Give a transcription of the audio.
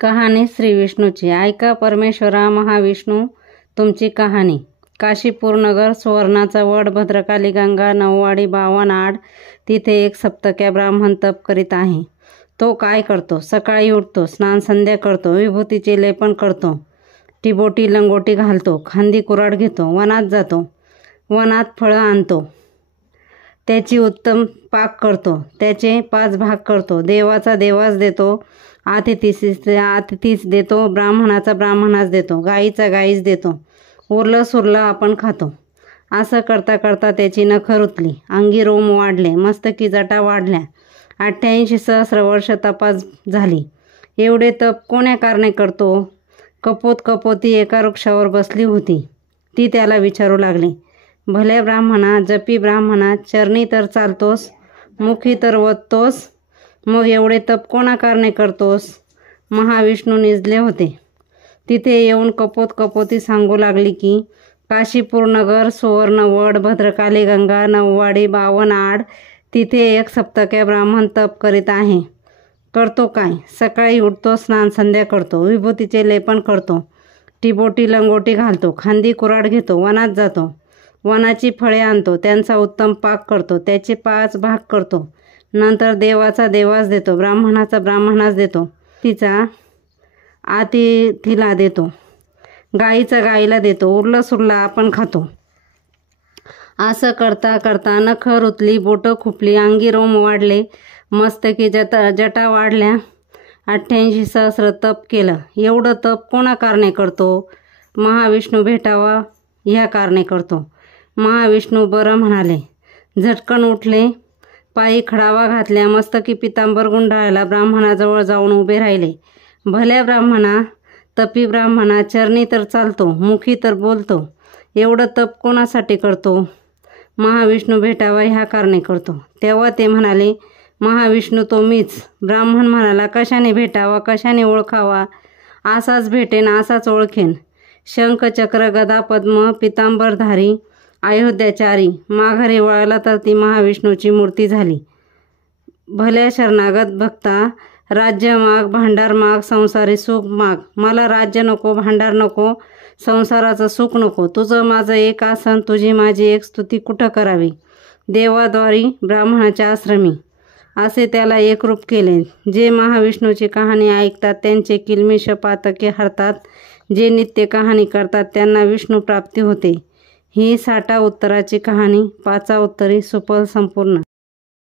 कहाणी श्री विष्णूची. ऐका परमेश्वरा महाविष्णू तुमची कहाणी. काशीपूर नगर, सुवर्णाचा वड, भद्रकाली गंगा, नऊवाडी 52 आड. तिथे एक सप्तक्या ब्राह्मण तप करीत आहे. तो काय करतो? सकाळी उठतो, स्नान संध्या करतो, विभूतीचे लेपन करतो, टिबोटी लंगोटी घालतो, खांदी कुऱ्हाड घेतो, वनात जातो, वनात फळं आणतो, त्याची उत्तम पाक करतो, त्याचे 5 भाग करतो, देवाचा देवास देतो, अतिथीस देतो, ब्राह्मणाचा ब्राह्मणास देतो, गाईचा गाईस देतो, उरलं सुरलं आपण खातो. असं करता करता त्याची नखं रुतली, अंगी रोम वाढले, मस्तकी जटा वाढल्या. 88 सहस्र वर्ष तपास झाली. एवढे तप कोण्या कारणे करतो? कपोत कपोती एका वृक्षावर बसली होती. ती त्याला विचारू लागली, भल्या ब्राह्मणा, जपी ब्राह्मणा, चरणी तर चालतोस, मुखी तर वततोस, मग एवढे तप कोणा कारणे करतोस? महाविष्णू निजले होते. तिथे येऊन कपोत कपोती सांगू लागली की काशीपूर नगर, सुवर्ण वड, भद्रकाली गंगा, नऊवाडी 52 आड. तिथे एक सप्तक्या ब्राह्मण तप करीत आहे. करतो काय? सकाळी उठतो, स्नान संध्या करतो, विभूतीचे लेपन करतो, टिबोटी लंगोटी घालतो, खांदी कुऱ्हाड घेतो, वनात जातो, वनाची फळे आणतो, त्यांचा उत्तम पाक करतो, त्याचे 5 भाग करतो, नंतर देवाचा देवास देतो, ब्राह्मणाचा ब्राह्मणास देतो, तिचा अतिथीला देतो, गाईचा गाईला देतो, उरलं सुरलं आपण खातो. असं करता करता नखं रुतली, बोटं खुपली, अंगी रोम वाढले, मस्तकी जटा वाढल्या. 88 सहस्र तप केलं. एवढं तप कोणा कारणे करतो? महाविष्णू भेटावा ह्या कारणे करतो. महाविष्णू बरं म्हणाले. झटकन उठले, पायी खडावा घातल्या, मस्तकी पितांबर गुंडाळायला ब्राह्मणाजवळ जाऊन उभे राहिले. भल्या ब्राह्मणा, तपी ब्राह्मणा, चरणी तर चालतो, मुखी तर बोलतो, एवढं तप कोणासाठी करतो? महाविष्णू भेटावा ह्या कारणे करतो. तेव्हा ते म्हणाले, महाविष्णू तो मीच. ब्राह्मण म्हणाला, कशाने भेटावा, कशाने ओळखावा? असाच भेटेन, असाच ओळखेन. शंख चक्र गदा पद्म पितांबरधारी अयोध्याचारी. माघारी वळाला तर ती महाविष्णूची मूर्ती झाली. भल्या शरणागत भक्ता, राज्य माग, भांडार माग, संसारी सुख माग. मला राज्य नको, भांडार नको, संसाराचं सुख नको. तुझं माझं एक आसन, तुझी माझी एक स्तुती कुठं करावी? देवाद्वारी ब्राह्मणाच्या आश्रमी. असे त्याला एकरूप केले. जे महाविष्णूची कहाणी ऐकतात त्यांचे किलमिष पातके हरतात. जे नित्य कहाणी करतात त्यांना विष्णू प्राप्ती होते. ही 60 उत्तराची कहाणी. 5 उत्तरी सुफल संपूर्ण.